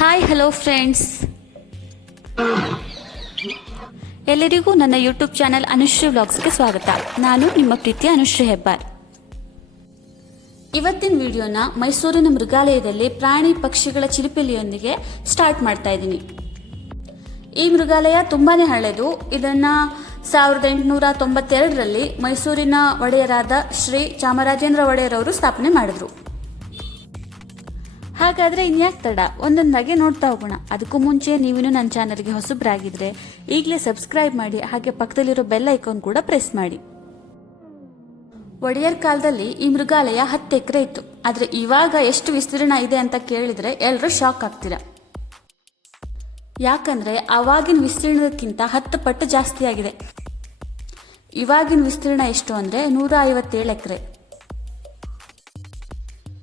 Hi hello friends ಎಲ್ಲರಿಗೂ ನನ್ನ YouTube channel Anushree ವ್ಲಾಗ್ಸ್ಗೆ ಸ್ವಾಗತ. ನಾನು ನಿಮ್ಮ ಪ್ರೀತಿ ಅನುಶ್ರೀ ಹೆಬ್ಬಾರ್. ಇವತ್ತಿನ ವಿಡಿಯೋನ ಮೈಸೂರಿನ ಮೃಗಾಲಯದಲ್ಲಿ ಪ್ರಾಣಿ ಪಕ್ಷಿಗಳ ಚಿಲಿಪಿಲಿಯೊಂದಿಗೆ ಸ್ಟಾರ್ಟ್ ಮಾಡ್ತಾ ಇದ್ದೀನಿ. ಈ ಮೃಗಾಲಯ ತುಂಬಾನೇ ಹಳೆಯದು ಇದನ್ನ ಸಾವಿರದ ಎಂಟುನೂರ ತೊಂಬತ್ತೆರಡರಲ್ಲಿ ಮೈಸೂರಿನ ಒಡೆಯರಾದ ಶ್ರೀ ಚಾಮರಾಜೇಂದ್ರ ಒಡೆಯರ್ ಅವರು ಸ್ಥಾಪನೆ ಮಾಡಿದ್ರು. ಹಾಗಾದ್ರೆ ಇನ್ಯಾಕೆ ತಡ? ಒಂದೊಂದಾಗಿ ನೋಡ್ತಾ ಹೋಗೋಣ. ಅದಕ್ಕೂ ಮುಂಚೆ ನೀವಿನ್ನೂ ನನ್ನ ಚಾನಲ್ಗೆ ಹೊಸಬ್ರಾಗಿದ್ರೆ ಈಗಲೇ ಸಬ್ಸ್ಕ್ರೈಬ್ ಮಾಡಿ, ಹಾಗೆ ಪಕ್ಕದಲ್ಲಿರೋ ಬೆಲ್ ಐಕಾನ್ ಕೂಡ ಪ್ರೆಸ್ ಮಾಡಿ. ಒಡೆಯರ್ ಕಾಲದಲ್ಲಿ ಈ ಮೃಗಾಲಯ ಹತ್ತು ಎಕರೆ ಇತ್ತು. ಆದ್ರೆ ಇವಾಗ ಎಷ್ಟು ವಿಸ್ತೀರ್ಣ ಇದೆ ಅಂತ ಕೇಳಿದ್ರೆ ಎಲ್ಲರೂ ಶಾಕ್ ಆಗ್ತೀರ. ಯಾಕಂದ್ರೆ ಅವಾಗಿನ ವಿಸ್ತೀರ್ಣಕ್ಕಿಂತ ಹತ್ತು ಪಟ್ಟು ಜಾಸ್ತಿ ಆಗಿದೆ ಇವಾಗಿನ ವಿಸ್ತೀರ್ಣ ಎಷ್ಟು ಅಂದ್ರೆ ನೂರ ಐವತ್ತೇಳು ಎಕರೆ.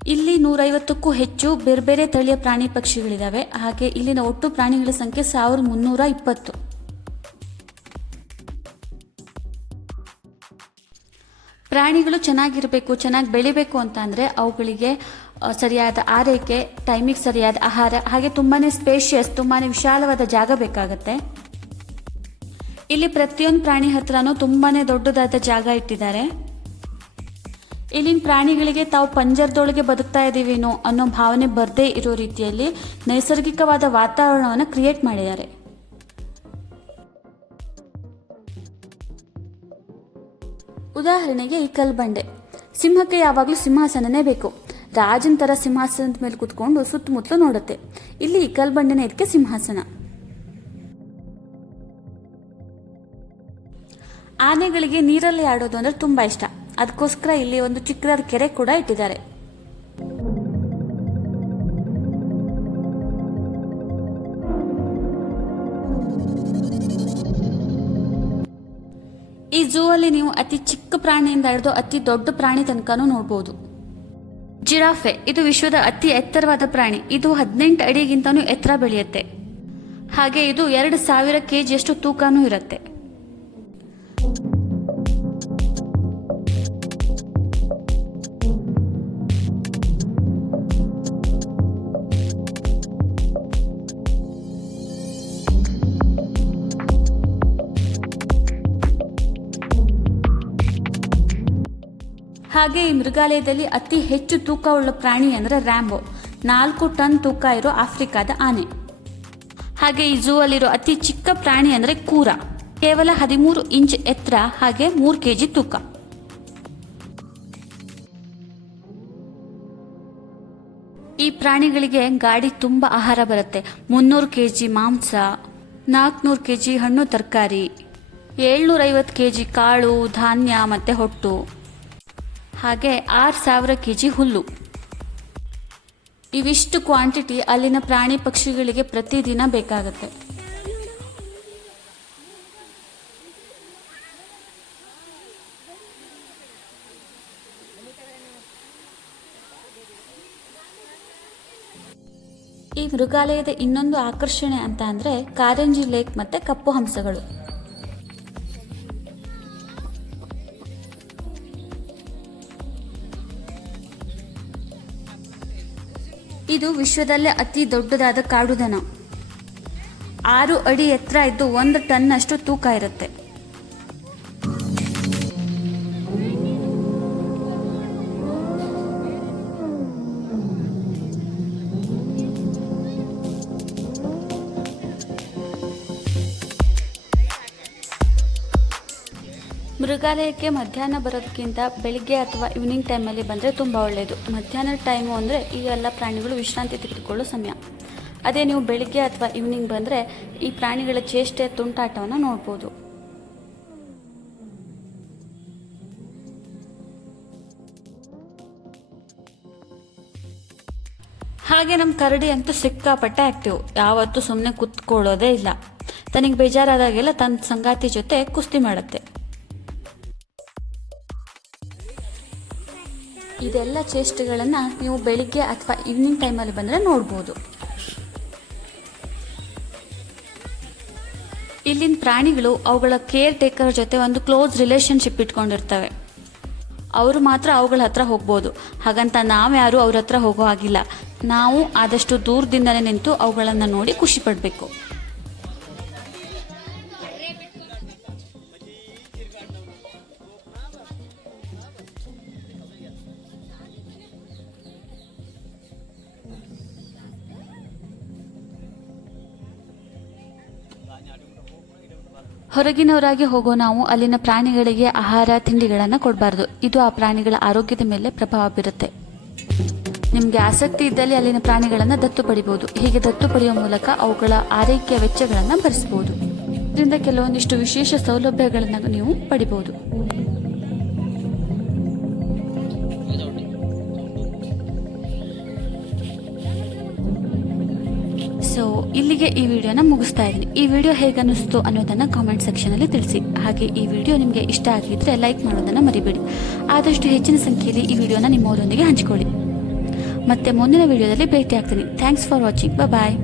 ಇಲ್ಲಿ ನೂರೈವತ್ತಕ್ಕೂ ಹೆಚ್ಚು ಬೇರೆ ಬೇರೆ ತಳಿಯ ಪ್ರಾಣಿ ಪಕ್ಷಿಗಳಿದ್ದಾವೆ ಹಾಗೆ ಇಲ್ಲಿನ ಒಟ್ಟು ಪ್ರಾಣಿಗಳ ಸಂಖ್ಯೆ ಸಾವಿರದ ಮುನ್ನೂರ ಇಪ್ಪತ್ತು. ಪ್ರಾಣಿಗಳು ಚೆನ್ನಾಗಿರಬೇಕು, ಚೆನ್ನಾಗಿ ಬೆಳಿಬೇಕು ಅಂತ ಅಂದ್ರೆ ಅವುಗಳಿಗೆ ಸರಿಯಾದ ಆರೈಕೆ, ಟೈಮಿಗೆ ಸರಿಯಾದ ಆಹಾರ, ಹಾಗೆ ತುಂಬಾನೇ ಸ್ಪೇಷಿಯಸ್, ತುಂಬಾನೇ ವಿಶಾಲವಾದ ಜಾಗ ಬೇಕಾಗತ್ತೆ. ಇಲ್ಲಿ ಪ್ರತಿಯೊಂದು ಪ್ರಾಣಿ ಹತ್ರನೂ ತುಂಬಾನೇ ದೊಡ್ಡದಾದ ಜಾಗ ಇಟ್ಟಿದ್ದಾರೆ. ಇಲ್ಲಿನ ಪ್ರಾಣಿಗಳಿಗೆ ತಾವು ಪಂಜರದೊಳಗೆ ಬದುಕ್ತಾ ಇದ್ದೀವೇನೋ ಅನ್ನೋ ಭಾವನೆ ಬರದೇ ಇರೋ ರೀತಿಯಲ್ಲಿ ನೈಸರ್ಗಿಕವಾದ ವಾತಾವರಣವನ್ನು ಕ್ರಿಯೇಟ್ ಮಾಡಿದ್ದಾರೆ. ಉದಾಹರಣೆಗೆ ಈ ಕಲ್ಬಂಡೆ. ಸಿಂಹಕ್ಕೆ ಯಾವಾಗಲೂ ಸಿಂಹಾಸನನೇ ಬೇಕು. ರಾಜನ ತರ ಸಿಂಹಾಸನದ ಮೇಲೆ ಕುತ್ಕೊಂಡು ಸುತ್ತಮುತ್ತಲು ನೋಡುತ್ತೆ. ಇಲ್ಲಿ ಈ ಕಲ್ಬಂಡೆನೇ ಇದಕ್ಕೆ ಸಿಂಹಾಸನ. ಆನೆಗಳಿಗೆ ನೀರಲ್ಲಿ ಆಡೋದು ಅಂದ್ರೆ ತುಂಬಾ ಇಷ್ಟ. ಅದಕ್ಕೋಸ್ಕರ ಇಲ್ಲಿ ಒಂದು ಚಿಕ್ಕದಾದ ಕೆರೆ ಕೂಡ ಇಟ್ಟಿದ್ದಾರೆ. ಈ ಝೂ ಅಲ್ಲಿ ನೀವು ಅತಿ ಚಿಕ್ಕ ಪ್ರಾಣಿಯಿಂದ ಹಿಡಿದು ಅತಿ ದೊಡ್ಡ ಪ್ರಾಣಿ ತನಕನೂ ನೋಡಬಹುದು ಜಿರಾಫೆ, ಇದು ವಿಶ್ವದ ಅತಿ ಎತ್ತರವಾದ ಪ್ರಾಣಿ. ಇದು ಹದಿನೆಂಟು ಅಡಿಗಿಂತನೂ ಎತ್ತರ ಬೆಳೆಯುತ್ತೆ. ಹಾಗೆ ಇದು ಎರಡು ಸಾವಿರ ಕೆಜಿಯಷ್ಟು ತೂಕನೂ ಇರುತ್ತೆ. ಹಾಗೆ ಈ ಮೃಗಾಲಯದಲ್ಲಿ ಅತಿ ಹೆಚ್ಚು ತೂಕವುಳ್ಳ ಪ್ರಾಣಿ ಅಂದ್ರೆ ರ್ಯಾಂಬೋ ನಾಲ್ಕು ಟನ್ ತೂಕ ಇರೋ ಆಫ್ರಿಕಾದ ಆನೆ. ಹಾಗೆ ಈ ಝೂ ಅಲ್ಲಿರೋ ಅತಿ ಚಿಕ್ಕ ಪ್ರಾಣಿ ಅಂದ್ರೆ ಕೂರ. ಕೇವಲ ಹದಿಮೂರು ಇಂಚ್ ಎತ್ತರ ಹಾಗೆ ಮೂರು ಕೆಜಿ ತೂಕ. ಈ ಪ್ರಾಣಿಗಳಿಗೆ ಗಾಡಿ ತುಂಬಾ ಆಹಾರ ಬರುತ್ತೆ. ಮುನ್ನೂರು ಕೆಜಿ ಮಾಂಸ, ನಾಲ್ಕುನೂರು ಕೆಜಿ ಹಣ್ಣು ತರಕಾರಿ ಏಳ್ನೂರ ಐವತ್ತು ಕೆಜಿ ಕಾಳು, ಧಾನ್ಯ ಮತ್ತೆ ಹೊಟ್ಟು. ಹಾಗೆ ಆರು ಸಾವಿರ ಕೆ ಜಿ ಹುಲ್ಲು. ಇವಿಷ್ಟು ಕ್ವಾಂಟಿಟಿ ಅಲ್ಲಿನ ಪ್ರಾಣಿ ಪಕ್ಷಿಗಳಿಗೆ ಪ್ರತಿದಿನ ಬೇಕಾಗುತ್ತೆ. ಈ ಮೃಗಾಲಯದ ಇನ್ನೊಂದು ಆಕರ್ಷಣೆ ಅಂತ ಅಂದ್ರೆ ಕಾರಂಜಿ ಲೇಕ್ ಮತ್ತೆ ಕಪ್ಪು ಹಂಸಗಳು. ಇದು ವಿಶ್ವದಲ್ಲೇ ಅತಿ ದೊಡ್ಡದಾದ ಕಾಡುದನ. ಆರು ಅಡಿ ಎತ್ತರ ಇದ್ದು ಒಂದು ಟನ್ನಷ್ಟು ತೂಕ ಇರುತ್ತೆ. ಮೃಗಾಲಯಕ್ಕೆ ಮಧ್ಯಾಹ್ನ ಬರೋದಕ್ಕಿಂತ ಬೆಳಿಗ್ಗೆ ಅಥವಾ ಈವ್ನಿಂಗ್ ಟೈಮಲ್ಲಿ ಬಂದರೆ ತುಂಬ ಒಳ್ಳೆಯದು ಮಧ್ಯಾಹ್ನದ ಟೈಮು ಅಂದರೆ ಈ ಎಲ್ಲ ಪ್ರಾಣಿಗಳು ವಿಶ್ರಾಂತಿ ತೆಗೆದುಕೊಳ್ಳೋ ಸಮಯ. ಅದೇ ನೀವು ಬೆಳಿಗ್ಗೆ ಅಥವಾ ಈವ್ನಿಂಗ್ ಬಂದರೆ ಈ ಪ್ರಾಣಿಗಳ ಚೇಷ್ಟೆ, ತುಂಟಾಟವನ್ನು ನೋಡ್ಬೋದು. ಹಾಗೆ ನಮ್ಮ ಕರಡಿ ಅಂತೂ ಸಿಕ್ಕಾಪಟ್ಟೆ ಆಕ್ಟಿವ್ ಯಾವತ್ತೂ ಸುಮ್ಮನೆ ಕುತ್ಕೊಳ್ಳೋದೇ ಇಲ್ಲ. ತನಗೆ ಬೇಜಾರಾದಾಗೆಲ್ಲ ತನ್ನ ಸಂಗಾತಿ ಜೊತೆ ಕುಸ್ತಿ ಮಾಡುತ್ತೆ. ಇದೆಲ್ಲ ಚೇಷ್ಟೆಗಳನ್ನು ನೀವು ಬೆಳಿಗ್ಗೆ ಅಥವಾ ಈವ್ನಿಂಗ್ ಟೈಮಲ್ಲಿ ಬಂದರೆ ನೋಡ್ಬೋದು. ಇಲ್ಲಿನ ಪ್ರಾಣಿಗಳು ಅವುಗಳ ಕೇರ್ ಟೇಕರ್ ಜೊತೆ ಒಂದು ಕ್ಲೋಸ್ ರಿಲೇಶನ್ಶಿಪ್ ಇಟ್ಕೊಂಡಿರ್ತವೆ. ಅವರು ಮಾತ್ರ ಅವುಗಳ ಹತ್ರ ಹೋಗ್ಬೋದು. ಹಾಗಂತ ನಾವ್ಯಾರು ಅವ್ರ ಹತ್ರ ಹೋಗೋ ಹಾಗಿಲ್ಲ. ನಾವು ಆದಷ್ಟು ದೂರದಿಂದಲೇ ನಿಂತು ಅವುಗಳನ್ನು ನೋಡಿ ಖುಷಿ ಪಡಬೇಕು. ಹೊರಗಿನವರಾಗಿ ಹೋಗೋ ನಾವು ಅಲ್ಲಿನ ಪ್ರಾಣಿಗಳಿಗೆ ಆಹಾರ, ತಿಂಡಿಗಳನ್ನು ಕೊಡಬಾರ್ದು. ಇದು ಆ ಪ್ರಾಣಿಗಳ ಆರೋಗ್ಯದ ಮೇಲೆ ಪ್ರಭಾವ ಬೀರುತ್ತೆ. ನಿಮಗೆ ಆಸಕ್ತಿ ಇದ್ದಲ್ಲಿ ಅಲ್ಲಿನ ಪ್ರಾಣಿಗಳನ್ನು ದತ್ತು ಪಡಿಬಹುದು ಹೀಗೆ ದತ್ತು ಪಡೆಯುವ ಮೂಲಕ ಅವುಗಳ ಆರೈಕೆಯ ವೆಚ್ಚಗಳನ್ನು ಭರಿಸಬಹುದು ಇದರಿಂದ ಕೆಲವೊಂದಿಷ್ಟು ವಿಶೇಷ ಸೌಲಭ್ಯಗಳನ್ನು ನೀವು ಪಡಿಬಹುದು ಇಲ್ಲಿಗೆ ಈ ವಿಡಿಯೋನ ಮುಗಿಸ್ತಾ ಇದ್ದೀನಿ. ಈ ವಿಡಿಯೋ ಹೇಗೆ ಅನ್ನಿಸ್ತು ಅನ್ನೋದನ್ನ ಕಾಮೆಂಟ್ ಸೆಕ್ಷನಲ್ಲಿ ತಿಳಿಸಿ. ಹಾಗೆ ಈ ವಿಡಿಯೋ ನಿಮಗೆ ಇಷ್ಟ ಆಗಿದ್ರೆ ಲೈಕ್ ಮಾಡೋದನ್ನ ಮರಿಬೇಡಿ. ಆದಷ್ಟು ಹೆಚ್ಚಿನ ಸಂಖ್ಯೆಯಲ್ಲಿ ಈ ವಿಡಿಯೋನ ನಿಮ್ಮವರೊಂದಿಗೆ ಹಂಚಿಕೊಳ್ಳಿ. ಮತ್ತೆ ಮುಂದಿನ ವಿಡಿಯೋದಲ್ಲಿ ಭೇಟಿ ಆಗ್ತೀನಿ ಥ್ಯಾಂಕ್ಸ್ ಫಾರ್ ವಾಚಿಂಗ್ ಬಾಯ್